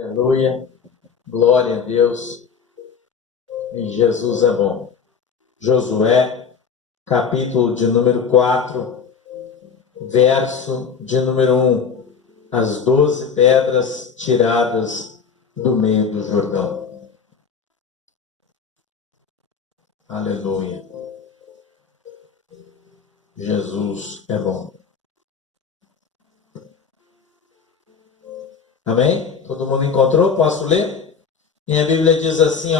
Aleluia, glória a Deus, e Jesus é bom. Josué, capítulo de número 4, verso de número 1. As 12 pedras tiradas do meio do Jordão. Aleluia. Jesus é bom. Amém? Todo mundo encontrou? Posso ler? Minha Bíblia diz assim,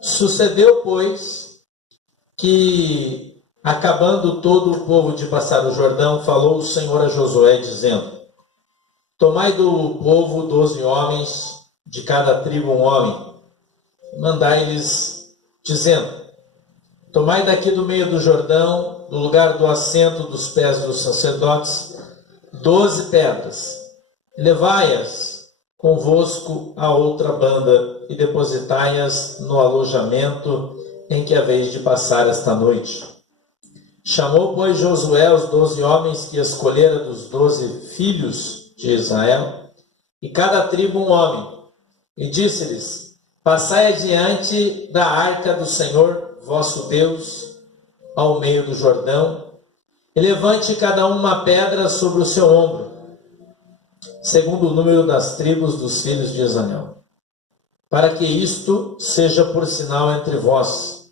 Sucedeu, pois, que, acabando todo o povo de passar o Jordão, falou o Senhor a Josué, dizendo: Tomai do povo 12 homens, de cada tribo um homem, mandai-lhes, dizendo: Tomai daqui do meio do Jordão, do lugar do assento dos pés dos sacerdotes, 12 pedras, levai-as convosco a outra banda e depositai-as no alojamento em que haveis de passar esta noite. Chamou, pois, Josué os 12 homens que escolhera dos 12 filhos de Israel, e cada tribo um homem, e disse-lhes: Passai adiante da arca do Senhor vosso Deus ao meio do Jordão, e levante cada um uma pedra sobre o seu ombro, segundo o número das tribos dos filhos de Israel, para que isto seja por sinal entre vós.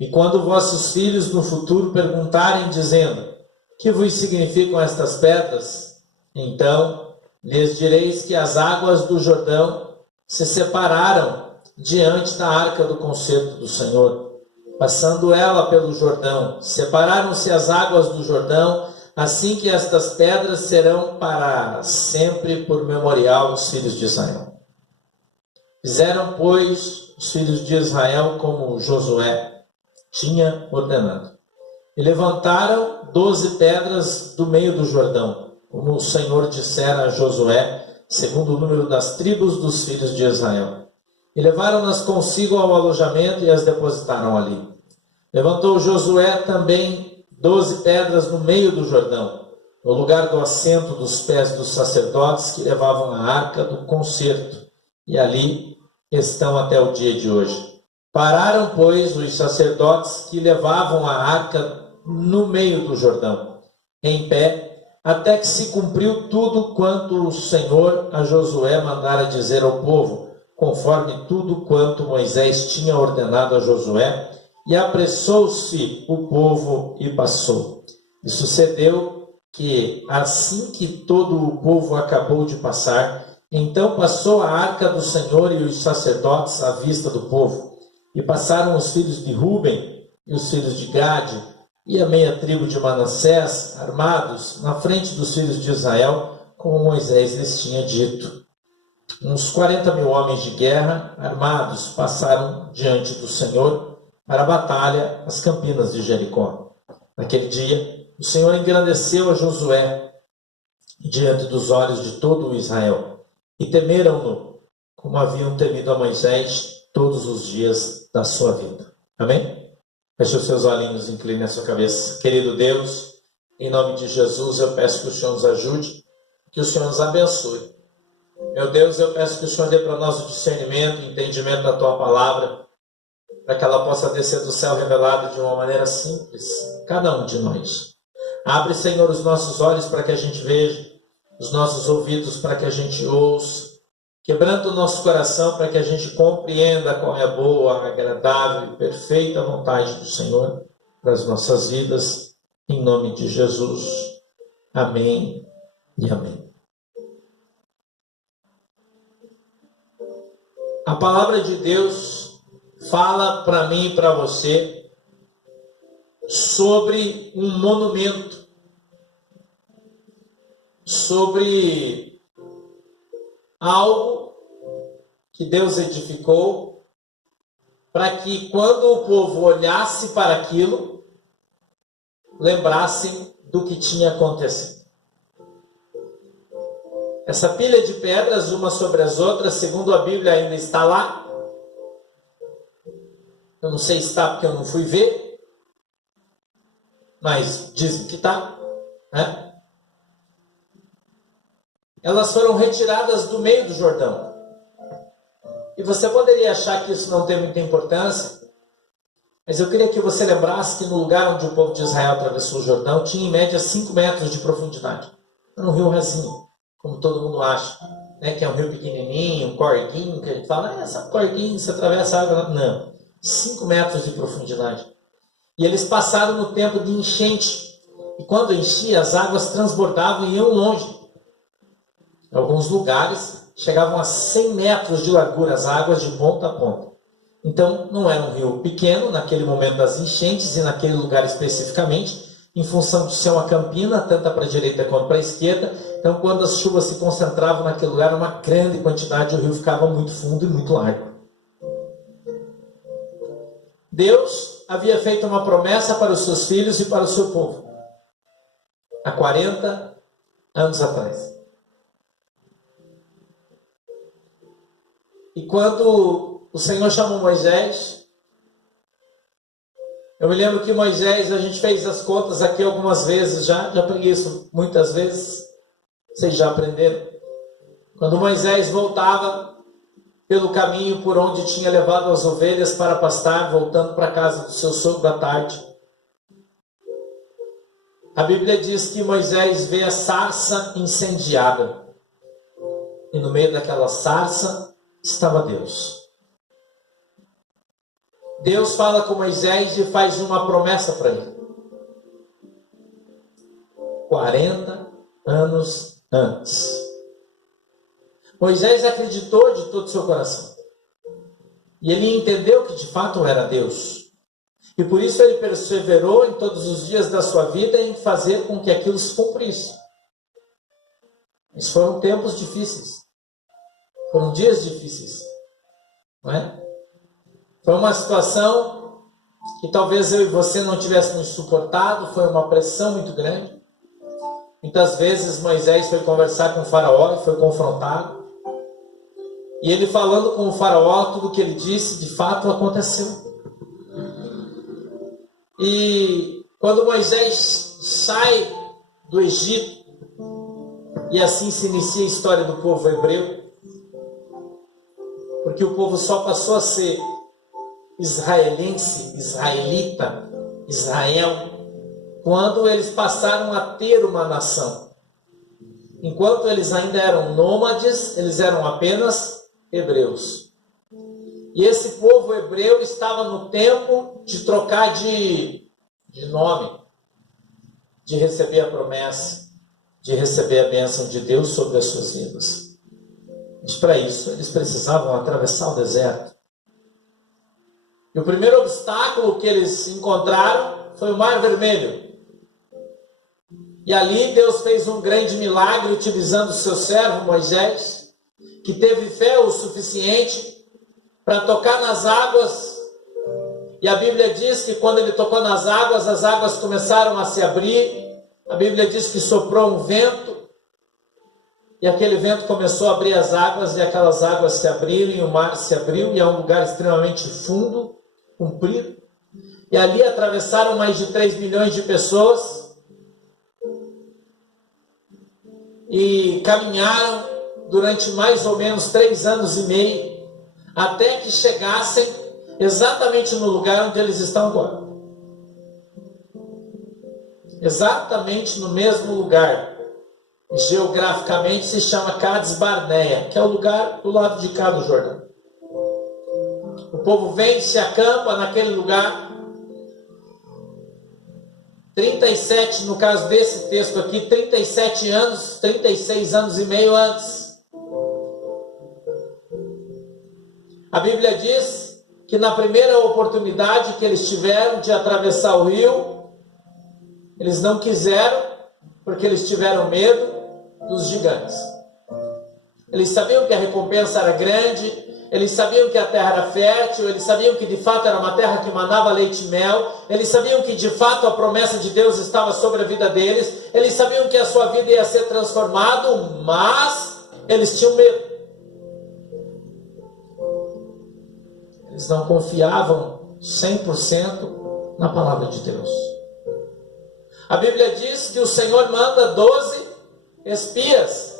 E quando vossos filhos no futuro perguntarem, dizendo: Que vos significam estas pedras? Então lhes direis que as águas do Jordão se separaram diante da arca do concerto do Senhor. Passando ela pelo Jordão, separaram-se as águas do Jordão, assim que estas pedras serão para sempre por memorial dos filhos de Israel. Fizeram, pois, os filhos de Israel como Josué tinha ordenado. E levantaram 12 pedras do meio do Jordão, como o Senhor dissera a Josué, segundo o número das tribos dos filhos de Israel. E levaram-nas consigo ao alojamento e as depositaram ali. Levantou Josué também 12 pedras no meio do Jordão, no lugar do assento dos pés dos sacerdotes que levavam a arca do concerto, e ali estão até o dia de hoje. Pararam, pois, os sacerdotes que levavam a arca no meio do Jordão, em pé, até que se cumpriu tudo quanto o Senhor a Josué mandara dizer ao povo, conforme tudo quanto Moisés tinha ordenado a Josué, e apressou-se o povo e passou. E sucedeu que, assim que todo o povo acabou de passar, então passou a arca do Senhor e os sacerdotes à vista do povo. E passaram os filhos de Ruben e os filhos de Gade e a meia tribo de Manassés, armados, na frente dos filhos de Israel, como Moisés lhes tinha dito. Uns 40.000 homens de guerra, armados, passaram diante do Senhor para a batalha às campinas de Jericó. Naquele dia, o Senhor engrandeceu a Josué diante dos olhos de todo o Israel, e temeram-no, como haviam temido a Moisés todos os dias da sua vida. Amém? Feche os seus olhinhos, incline a sua cabeça. Querido Deus, em nome de Jesus, eu peço que o Senhor nos ajude, que o Senhor nos abençoe. Meu Deus, eu peço que o Senhor dê para nós o discernimento, o entendimento da Tua palavra, para que ela possa descer do céu revelado de uma maneira simples, cada um de nós. Abre, Senhor, os nossos olhos para que a gente veja, os nossos ouvidos para que a gente ouça, quebrando o nosso coração para que a gente compreenda qual é a boa, agradável e perfeita vontade do Senhor para as nossas vidas, em nome de Jesus. Amém e amém. A palavra de Deus fala para mim e para você sobre um monumento, sobre algo que Deus edificou para que quando o povo olhasse para aquilo, lembrassem do que tinha acontecido. Essa pilha de pedras, uma sobre as outras, segundo a Bíblia, ainda está lá. Eu não sei se está porque eu não fui ver, mas dizem que está, né? elas foram retiradas do meio do Jordão. E você poderia achar que isso não tem muita importância, mas eu queria que você lembrasse que no lugar onde o povo de Israel atravessou o Jordão, tinha em média 5 metros de profundidade. Era um rio rasinho, como todo mundo acha, né? Que é um rio pequenininho, um corguinho, que a gente fala, essa corguinho, você atravessa a água. Não, 5 metros de profundidade. E eles passaram no tempo de enchente. E quando enchia, as águas transbordavam e iam longe. Em alguns lugares, chegavam a 100 metros de largura as águas de ponta a ponta. Então, não era um rio pequeno naquele momento das enchentes e naquele lugar especificamente, em função de ser uma campina, tanto para a direita quanto para a esquerda. Então, quando as chuvas se concentravam naquele lugar, uma grande quantidade, o rio ficava muito fundo e muito largo. Deus havia feito uma promessa para os seus filhos e para o seu povo, há 40 anos atrás. E quando o Senhor chamou Moisés, eu me lembro que Moisés, a gente fez as contas aqui algumas vezes já preguei isso muitas vezes, vocês já aprenderam. Quando Moisés voltava pelo caminho por onde tinha levado as ovelhas para pastar, voltando para a casa do seu sogro da tarde, a Bíblia diz que Moisés vê a sarça incendiada. E no meio daquela sarça estava Deus. Deus fala com Moisés e faz uma promessa para ele. 40 anos antes. Moisés acreditou de todo o seu coração. E ele entendeu que de fato era Deus. E por isso ele perseverou em todos os dias da sua vida em fazer com que aquilo se cumprisse. Mas foram tempos difíceis. Foram dias difíceis. Não é? Foi uma situação que talvez eu e você não tivéssemos suportado. Foi uma pressão muito grande. Muitas vezes Moisés foi conversar com o faraó e foi confrontado. E ele falando com o faraó, tudo o que ele disse, de fato aconteceu. E quando Moisés sai do Egito, e assim se inicia a história do povo hebreu, porque o povo só passou a ser israelense, israelita, Israel, quando eles passaram a ter uma nação. Enquanto eles ainda eram nômades, eles eram apenas hebreus. E esse povo hebreu estava no tempo de trocar de nome, de receber a promessa, de receber a bênção de Deus sobre as suas vidas. Mas para isso eles precisavam atravessar o deserto. E o primeiro obstáculo que eles encontraram foi o Mar Vermelho. E ali Deus fez um grande milagre utilizando o seu servo Moisés, que teve fé o suficiente para tocar nas águas. E a Bíblia diz que quando ele tocou nas águas, as águas começaram a se abrir. A Bíblia diz que soprou um vento, e aquele vento começou a abrir as águas, e aquelas águas se abriram, e o mar se abriu, e é um lugar extremamente fundo, comprido. E ali atravessaram mais de 3 milhões de pessoas, e caminharam durante mais ou menos 3 anos e meio, até que chegassem exatamente no lugar onde eles estão agora. Exatamente no mesmo lugar. Geograficamente se chama Cades Barneia, que é o lugar do lado de cá do Jordão. O povo vem, se acampa naquele lugar. 37, no caso desse texto aqui, 37 anos, 36 anos e meio antes. A Bíblia diz que na primeira oportunidade que eles tiveram de atravessar o rio, eles não quiseram, porque eles tiveram medo dos gigantes. Eles sabiam que a recompensa era grande, eles sabiam que a terra era fértil, eles sabiam que de fato era uma terra que manava leite e mel, eles sabiam que de fato a promessa de Deus estava sobre a vida deles, eles sabiam que a sua vida ia ser transformada, mas eles tinham medo. Eles não confiavam 100% na palavra de Deus. A Bíblia diz que o Senhor manda 12 espias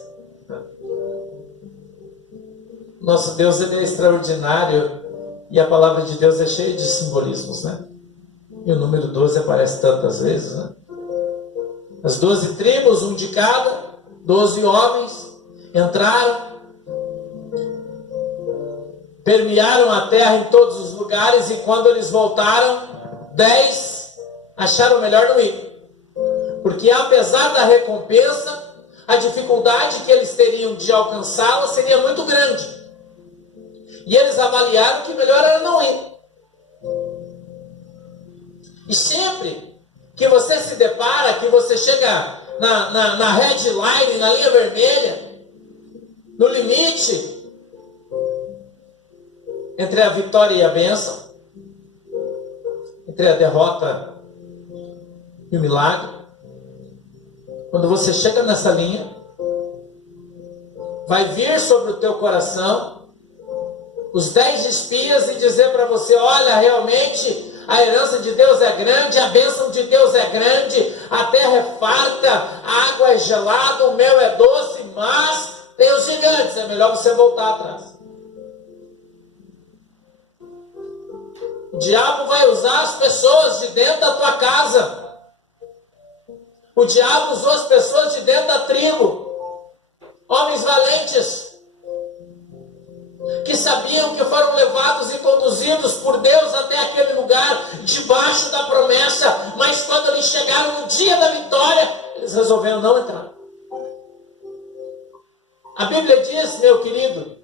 Nosso Deus, ele é extraordinário e a palavra de Deus é cheia de simbolismos, né? E o número 12 aparece tantas vezes, né? As 12 tribos, um de cada, 12 homens, entraram, permearam a terra em todos os lugares, e quando eles voltaram, 10 acharam melhor não ir. Porque apesar da recompensa, a dificuldade que eles teriam de alcançá-la seria muito grande. E eles avaliaram que melhor era não ir. E sempre que você se depara, que você chega na headline, na linha vermelha, no limite entre a vitória e a bênção, entre a derrota e o milagre, quando você chega nessa linha, vai vir sobre o teu coração os 10 espias e dizer para você: olha, realmente a herança de Deus é grande, a bênção de Deus é grande, a terra é farta, a água é gelada, o mel é doce, mas tem os gigantes, é melhor você voltar atrás. O diabo vai usar as pessoas de dentro da tua casa. O diabo usou as pessoas de dentro da tribo, homens valentes, que sabiam que foram levados e conduzidos por Deus até aquele lugar, debaixo da promessa, mas quando eles chegaram no dia da vitória, eles resolveram não entrar. A Bíblia diz, meu querido,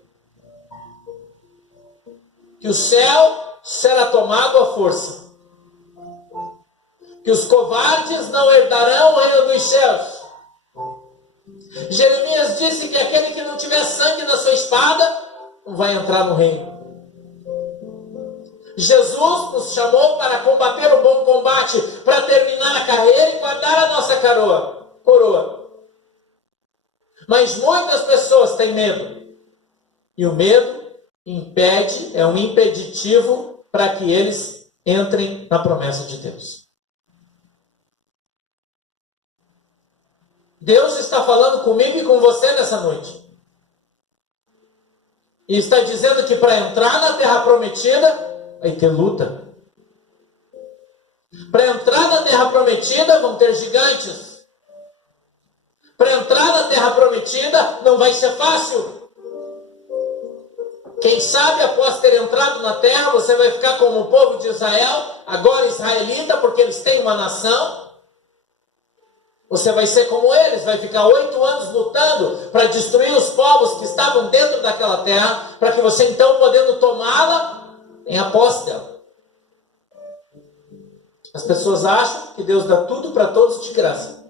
que o céu será tomado à força, que os covardes não herdarão o reino dos céus. Jeremias disse que aquele que não tiver sangue na sua espada não vai entrar no reino. Jesus nos chamou para combater o bom combate, para terminar a carreira e guardar a nossa coroa. Mas muitas pessoas têm medo. E o medo impede, é um impeditivo para que eles entrem na promessa de Deus. Deus está falando comigo e com você nessa noite. E está dizendo que para entrar na terra prometida, vai ter luta. Para entrar na terra prometida, vão ter gigantes. Para entrar na terra prometida, não vai ser fácil. Quem sabe, após ter entrado na terra, você vai ficar como o povo de Israel, agora israelita, porque eles têm uma nação. Você vai ser como eles, vai ficar 8 anos lutando para destruir os povos que estavam dentro daquela terra, para que você então, podendo tomá-la, tenha posse dela. As pessoas acham que Deus dá tudo para todos de graça.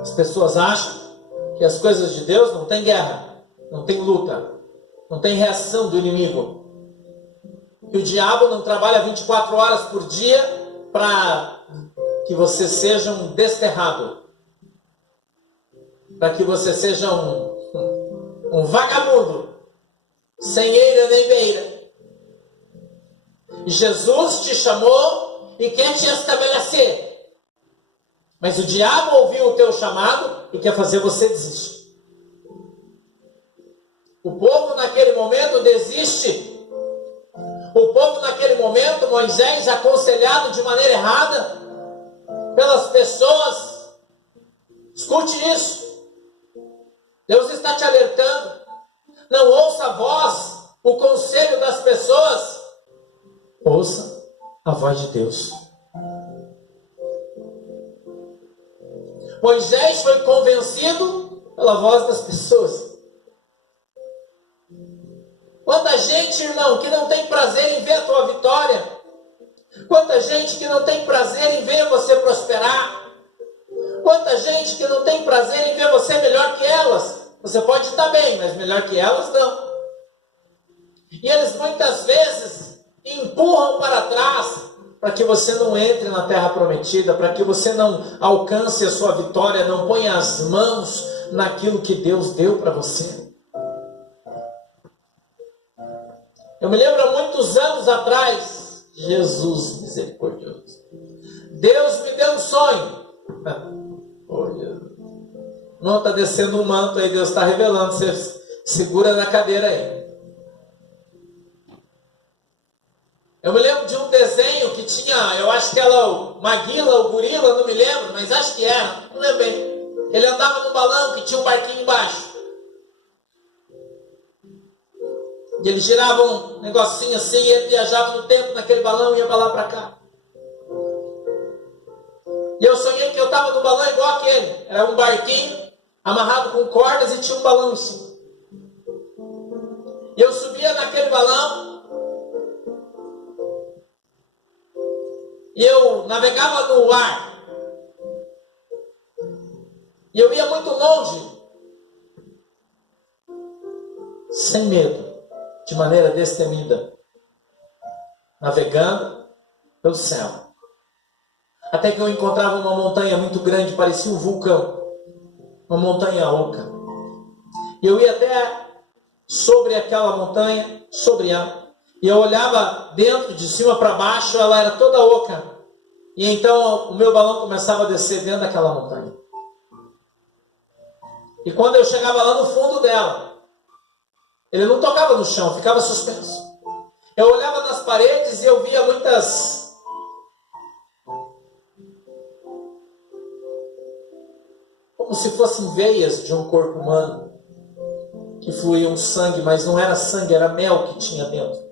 As pessoas acham que as coisas de Deus não tem guerra, não tem luta, não tem reação do inimigo. Que o diabo não trabalha 24 horas por dia para que você seja um desterrado, para que você seja um vagabundo, sem eira nem beira. Jesus te chamou e quer te estabelecer, mas o diabo ouviu o teu chamado e quer fazer você desistir. O povo naquele momento desiste. O povo naquele momento, Moisés, aconselhado de maneira errada pelas pessoas, escute isso, Deus está te alertando, não ouça a voz, o conselho das pessoas, ouça a voz de Deus. Moisés foi convencido pela voz das pessoas. Quanta gente, irmão, que não tem prazer em ver a tua vitória. Quanta gente que não tem prazer em ver você prosperar. Quanta gente que não tem prazer em ver você melhor que elas. Você pode estar bem, mas melhor que elas não. E eles muitas vezes empurram para trás para que você não entre na terra prometida, para que você não alcance a sua vitória, não ponha as mãos naquilo que Deus deu para você. Eu me lembro há muitos anos atrás, Jesus misericordioso, Deus me deu um sonho. Oh, Jesus. Não está descendo um manto aí, Deus está revelando. Segura na cadeira aí. Eu me lembro de um desenho que tinha, eu acho que era o Maguila, o Gorila, não me lembro, mas acho que era, não lembro bem. Ele andava num balão que tinha um barquinho embaixo. E ele girava um negocinho assim, e ele viajava no tempo naquele balão e ia para lá para cá. E eu sonhei que eu estava no balão igual aquele. Era um barquinho amarrado com cordas e tinha um balão em cima. E eu subia naquele balão. E eu navegava no ar. E eu ia muito longe. Sem medo. De maneira destemida. Navegando pelo céu. Até que eu encontrava uma montanha muito grande. Parecia um vulcão. Uma montanha oca. E eu ia até sobre aquela montanha. Sobre ela. E eu olhava dentro, de cima para baixo, ela era toda oca. E então o meu balão começava a descer dentro daquela montanha. E quando eu chegava lá no fundo dela, ele não tocava no chão, ficava suspenso. Eu olhava nas paredes e eu via muitas... como se fossem veias de um corpo humano. Que fluía um sangue, mas não era sangue, era mel que tinha dentro.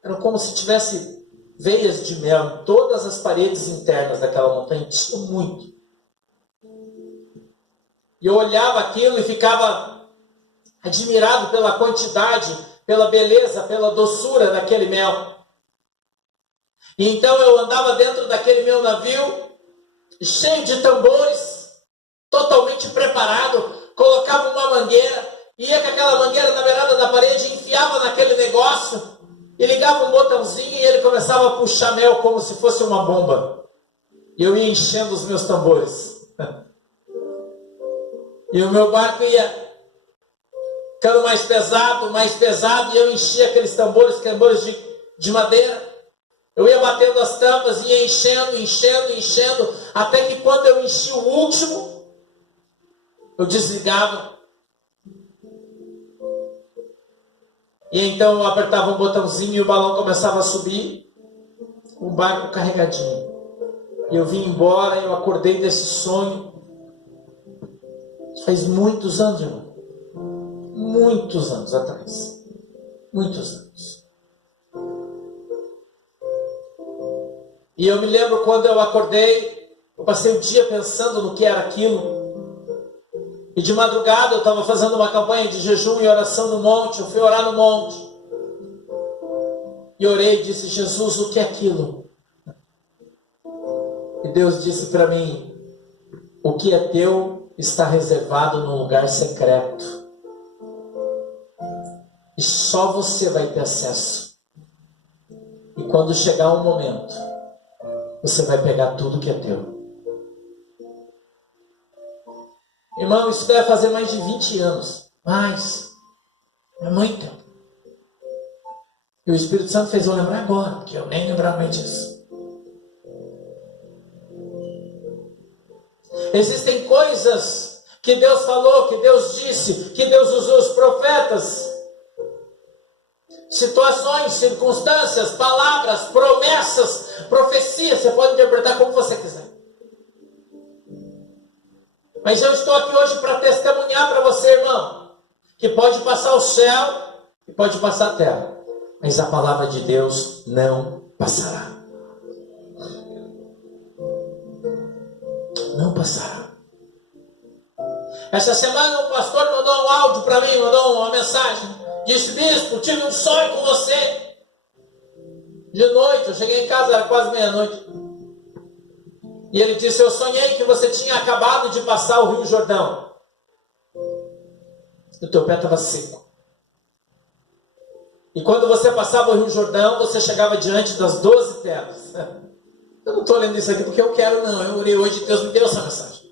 Era como se tivesse veias de mel em todas as paredes internas daquela montanha. Tinha muito. E eu olhava aquilo e ficava admirado pela quantidade, pela beleza, pela doçura daquele mel. E então eu andava dentro daquele meu navio, cheio de tambores, totalmente preparado, colocava uma mangueira, ia com aquela mangueira na beirada da parede, enfiava naquele negócio, e ligava um botãozinho e ele começava a puxar mel como se fosse uma bomba. E eu ia enchendo os meus tambores. E o meu barco ia ficando mais pesado, e eu enchia aqueles tambores de madeira. Eu ia batendo as tampas, ia enchendo, até que quando eu enchi o último, eu desligava. E então eu apertava um botãozinho e o balão começava a subir, o barco carregadinho. E eu vim embora, eu acordei desse sonho. Faz muitos anos, irmão. Muitos anos atrás. Muitos anos. E eu me lembro quando eu acordei, eu passei o dia pensando no que era aquilo. E de madrugada eu estava fazendo uma campanha de jejum e oração no monte. Eu fui orar no monte. E orei e disse: Jesus, o que é aquilo? E Deus disse para mim: o que é teu está reservado num lugar secreto. E só você vai ter acesso. E quando chegar um momento, você vai pegar tudo que é teu. Irmão, isso deve fazer mais de 20 anos. Mais. É muito tempo. E o Espírito Santo fez eu lembrar agora, porque eu nem lembrava mais disso. Existem coisas que Deus falou, que Deus disse, que Deus usou os profetas. Situações, circunstâncias, palavras, promessas, profecias. Você pode interpretar como você quiser. Mas eu estou aqui hoje para testemunhar para você, irmão, que pode passar o céu e pode passar a terra, mas a palavra de Deus não passará. Não passará. Essa semana um pastor mandou um áudio para mim, mandou uma mensagem. Disse: bispo, tive um sonho com você. De noite, eu cheguei em casa, era quase meia-noite. E ele disse: eu sonhei que você tinha acabado de passar o Rio Jordão. E o teu pé estava seco. E quando você passava o Rio Jordão, você chegava diante das 12 terras. Eu não estou lendo isso aqui porque eu quero, não. Eu orei hoje e Deus me deu essa mensagem.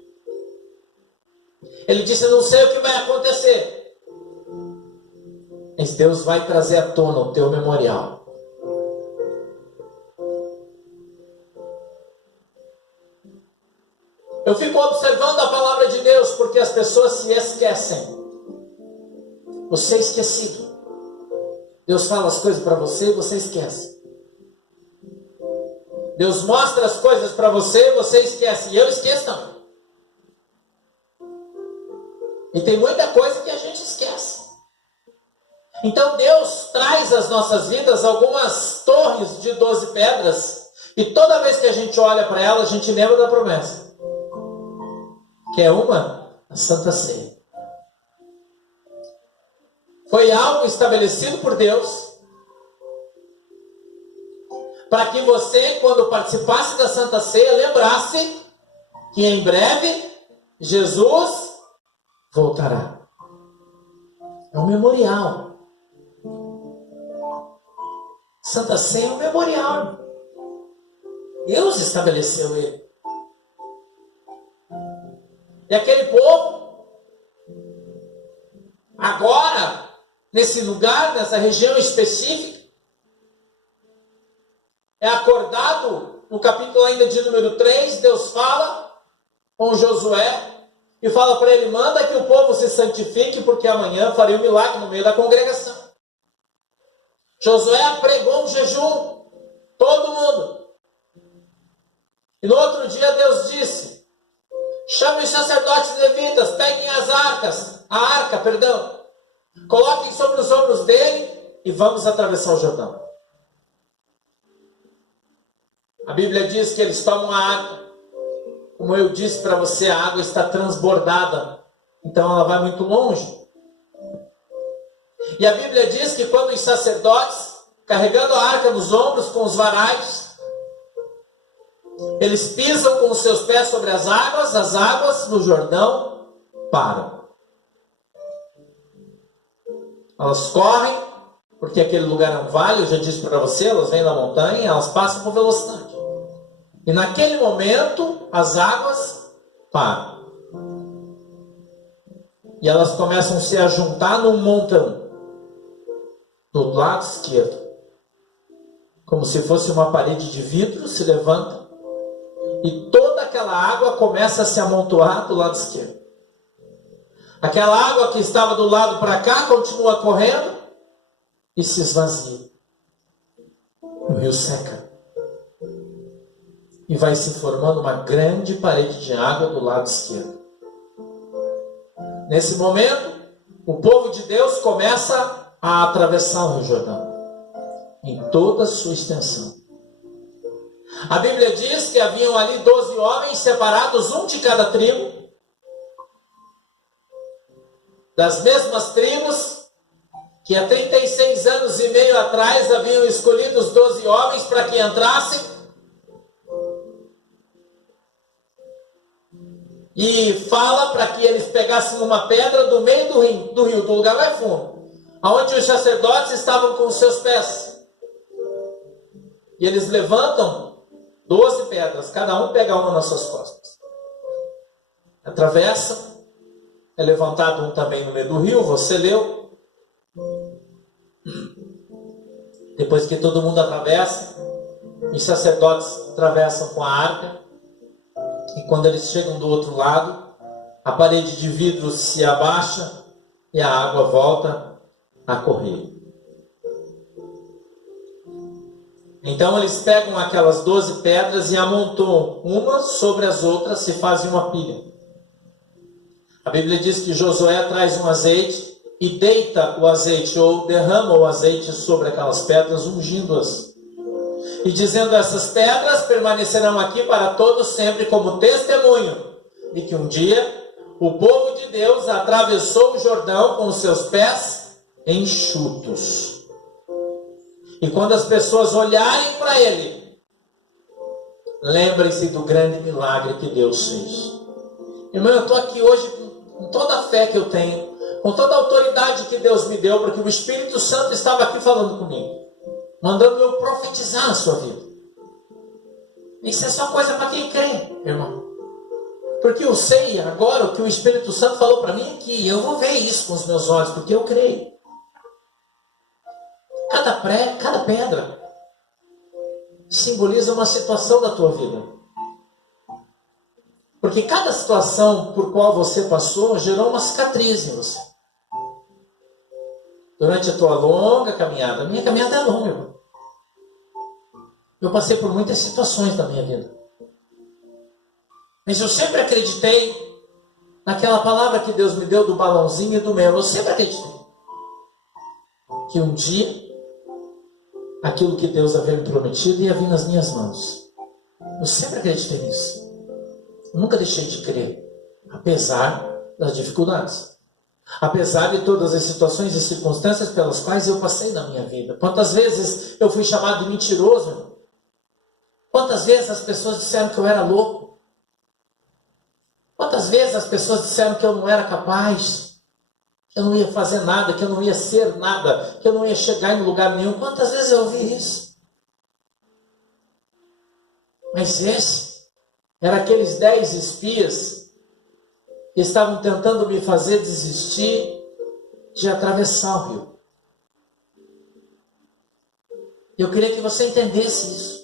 Ele disse: eu não sei o que vai acontecer, mas Deus vai trazer à tona o teu memorial. Eu fico observando a palavra de Deus porque as pessoas se esquecem. você é esquecido. Deus fala as coisas para você e você esquece. Deus mostra as coisas para você e você esquece. E eu esqueço também. E tem muita coisa que a gente esquece. Então Deus traz às nossas vidas algumas torres de 12 pedras. E toda vez que a gente olha para ela, a gente lembra da promessa. Que é uma, a Santa Ceia. Foi algo estabelecido por Deus. Para que você, quando participasse da Santa Ceia, lembrasse que em breve Jesus voltará. É um memorial. Santa Ceia é um memorial. Deus estabeleceu ele. E aquele povo, agora, nesse lugar, nessa região específica, é acordado, no capítulo ainda de número 3, Deus fala com Josué e fala para ele, manda que o povo se santifique, porque amanhã farei um milagre no meio da congregação. Josué pregou um jejum, todo mundo. E no outro dia Deus disse, chame os sacerdotes levitas, peguem a arca, coloquem sobre os ombros dele e vamos atravessar o Jordão. A Bíblia diz que eles tomam a água. Como eu disse para você, a água está transbordada. Então ela vai muito longe. E a Bíblia diz que quando os sacerdotes, carregando a arca nos ombros com os varais, eles pisam com os seus pés sobre as águas no Jordão param. Elas correm, porque aquele lugar é um vale, eu já disse para você, elas vêm da montanha, elas passam com velocidade. E naquele momento, as águas param. E elas começam a se ajuntar num montão, do lado esquerdo. Como se fosse uma parede de vidro, se levanta. E toda aquela água começa a se amontoar do lado esquerdo. Aquela água que estava do lado para cá, continua correndo e se esvazia. O rio seca. E vai se formando uma grande parede de água do lado esquerdo. Nesse momento, o povo de Deus começa a atravessar o Rio Jordão, em toda a sua extensão. A Bíblia diz que haviam ali 12 homens separados, um de cada tribo, das mesmas tribos, que há 36 anos e meio atrás haviam escolhido os 12 homens para que entrassem. E fala para que eles pegassem uma pedra do meio do rio, do lugar mais fundo, onde os sacerdotes estavam com os seus pés. E eles levantam 12 pedras, cada um pega uma nas suas costas. Atravessa, é levantado um também no meio do rio, você leu. Depois que todo mundo atravessa, os sacerdotes atravessam com a arca. E quando eles chegam do outro lado, a parede de vidro se abaixa e a água volta a correr. Então eles pegam aquelas 12 pedras e amontoam umas sobre as outras e fazem uma pilha. A Bíblia diz que Josué traz um azeite e deita o azeite, ou derrama o azeite sobre aquelas pedras, ungindo-as. E dizendo, essas pedras permanecerão aqui para todos sempre como testemunho, e que um dia o povo de Deus atravessou o Jordão com os seus pés enxutos. E quando as pessoas olharem para ele, lembrem-se do grande milagre que Deus fez. Irmão, eu estou aqui hoje com toda a fé que eu tenho, com toda a autoridade que Deus me deu, porque o Espírito Santo estava aqui falando comigo, mandando eu profetizar na sua vida. Isso é só coisa para quem crê, irmão. Porque eu sei agora o que o Espírito Santo falou para mim aqui. Eu vou ver isso com os meus olhos, porque eu creio. Cada pedra simboliza uma situação da tua vida. Porque cada situação por qual você passou gerou uma cicatriz em você. durante a tua longa caminhada. A minha caminhada é longa, irmão. Eu passei por muitas situações da minha vida. Mas eu sempre acreditei naquela palavra que Deus me deu do balãozinho e do mel. Eu sempre acreditei que um dia aquilo que Deus havia me prometido ia vir nas minhas mãos. Eu sempre acreditei nisso. Eu nunca deixei de crer, apesar das dificuldades. Apesar de todas as situações e circunstâncias pelas quais eu passei na minha vida. Quantas vezes eu fui chamado de mentiroso, irmão? Quantas vezes as pessoas disseram que eu era louco? Quantas vezes as pessoas disseram que eu não era capaz, que eu não ia fazer nada, que eu não ia ser nada, que eu não ia chegar em lugar nenhum? Quantas vezes eu ouvi isso? Mas esse era aqueles 10 espias que estavam tentando me fazer desistir de atravessar o rio. Eu queria que você entendesse isso.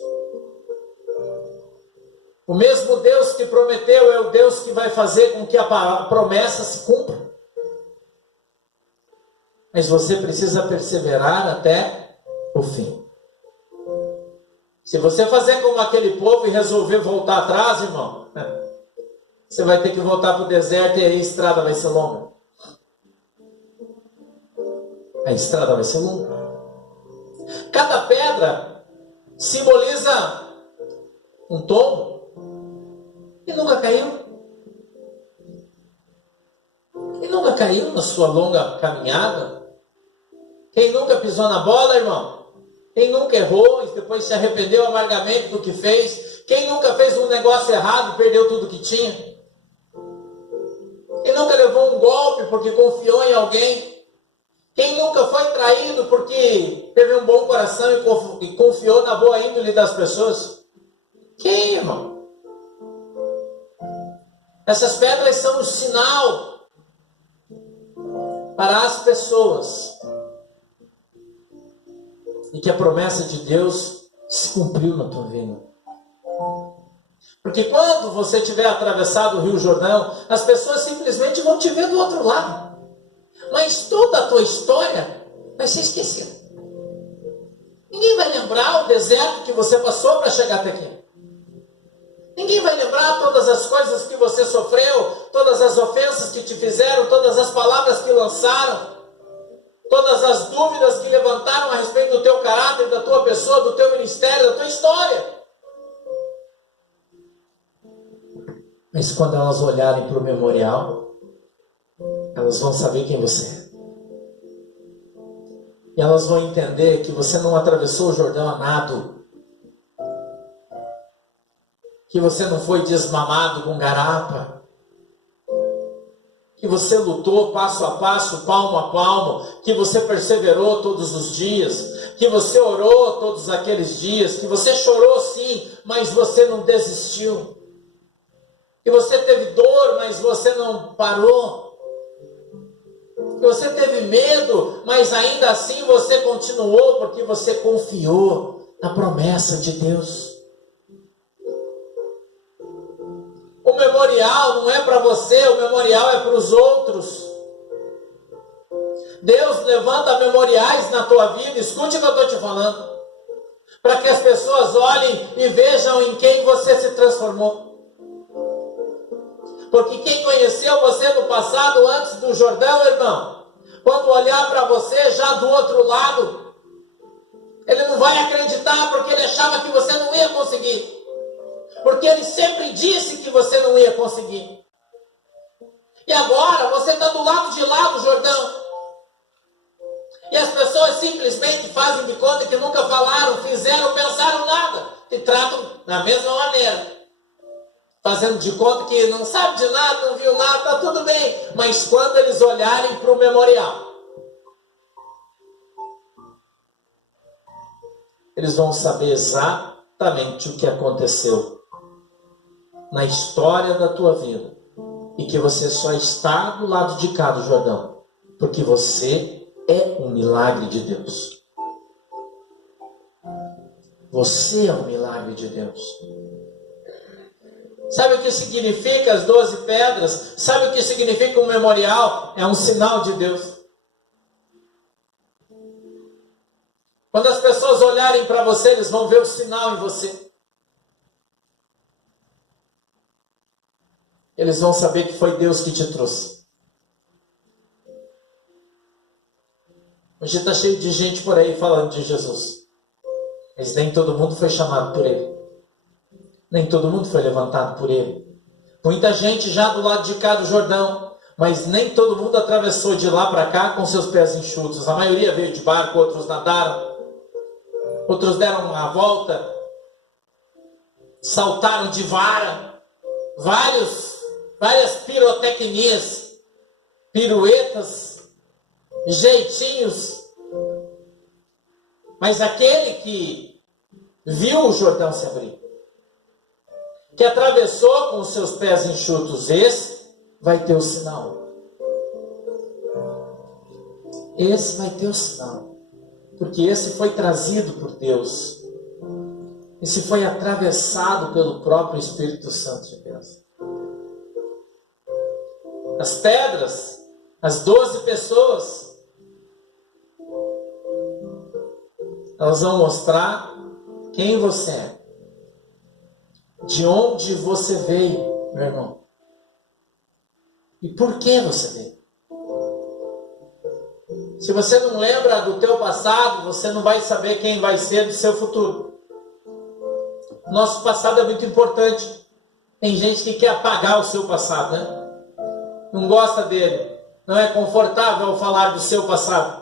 O mesmo Deus que prometeu é o Deus que vai fazer com que a promessa se cumpra. Mas você precisa perseverar até o fim. Se você fazer como aquele povo e resolver voltar atrás, irmão, você vai ter que voltar para o deserto e aí a estrada vai ser longa. A estrada vai ser longa. Cada pedra simboliza um tombo. E nunca caiu. Quem nunca caiu na sua longa caminhada? Quem nunca pisou na bola, irmão? Quem nunca errou e depois se arrependeu amargamente do que fez? Quem nunca fez um negócio errado e perdeu tudo que tinha? Quem nunca levou um golpe porque confiou em alguém? Quem nunca foi traído porque teve um bom coração e confiou na boa índole das pessoas? Quem, irmão? Essas pedras são um sinal para as pessoas e que a promessa de Deus se cumpriu na tua vida. Porque quando você tiver atravessado o Rio Jordão, as pessoas simplesmente vão te ver do outro lado. Mas toda a tua história vai ser esquecida. Ninguém vai lembrar o deserto que você passou para chegar até aqui. Ninguém vai lembrar todas as coisas que você sofreu, todas as ofensas que te fizeram, todas as palavras que lançaram, todas as dúvidas que levantaram a respeito do teu caráter, da tua pessoa, do teu ministério, da tua história. Mas quando elas olharem para o memorial, elas vão saber quem você é. E elas vão entender que você não atravessou o Jordão a nado. Que você não foi desmamado com garapa. Que você lutou passo a passo, palmo a palmo. Que você perseverou todos os dias. Que você orou todos aqueles dias. Que você chorou sim, mas você não desistiu. Que você teve dor, mas você não parou. Que você teve medo, mas ainda assim você continuou, porque você confiou na promessa de Deus. O memorial não é para você, o memorial é para os outros. Deus levanta memoriais na tua vida, escute o que eu estou te falando, para que as pessoas olhem e vejam em quem você se transformou. Porque quem conheceu você no passado, antes do Jordão, irmão, quando olhar para você já do outro lado, ele não vai acreditar, porque ele achava que você não ia conseguir. Porque ele sempre disse que você não ia conseguir. E agora você está do lado de lá do Jordão. E as pessoas simplesmente fazem de conta que nunca falaram, fizeram, pensaram nada. E tratam da mesma maneira. Fazendo de conta que não sabe de nada, não viu nada, está tudo bem. Mas quando eles olharem para o memorial, eles vão saber exatamente o que aconteceu na história da tua vida. E que você só está do lado de cá do Jordão, porque você é um milagre de Deus. Você é um milagre de Deus. Sabe o que significa as 12 pedras? Sabe o que significa um memorial? É um sinal de Deus. Quando as pessoas olharem para você, eles vão ver o sinal em você. Eles vão saber que foi Deus que te trouxe. Hoje está cheio de gente por aí falando de Jesus. Mas nem todo mundo foi chamado por Ele. Nem todo mundo foi levantado por Ele. Muita gente já do lado de cá do Jordão, mas nem todo mundo atravessou de lá para cá com seus pés enxutos. A maioria veio de barco, outros nadaram. Outros deram uma volta, saltaram de vara, várias pirotecnias, piruetas, jeitinhos. Mas aquele que viu o Jordão se abrir, que atravessou com os seus pés enxutos, esse vai ter o sinal. Esse vai ter o sinal. Porque esse foi trazido por Deus. Esse foi atravessado pelo próprio Espírito Santo de Deus. As pedras, as 12 pessoas, elas vão mostrar quem você é. De onde você veio, meu irmão. E por que você veio. Se você não lembra do teu passado, você não vai saber quem vai ser do seu futuro. Nosso passado é muito importante. Tem gente que quer apagar o seu passado, né? Não gosta dele. Não é confortável falar do seu passado.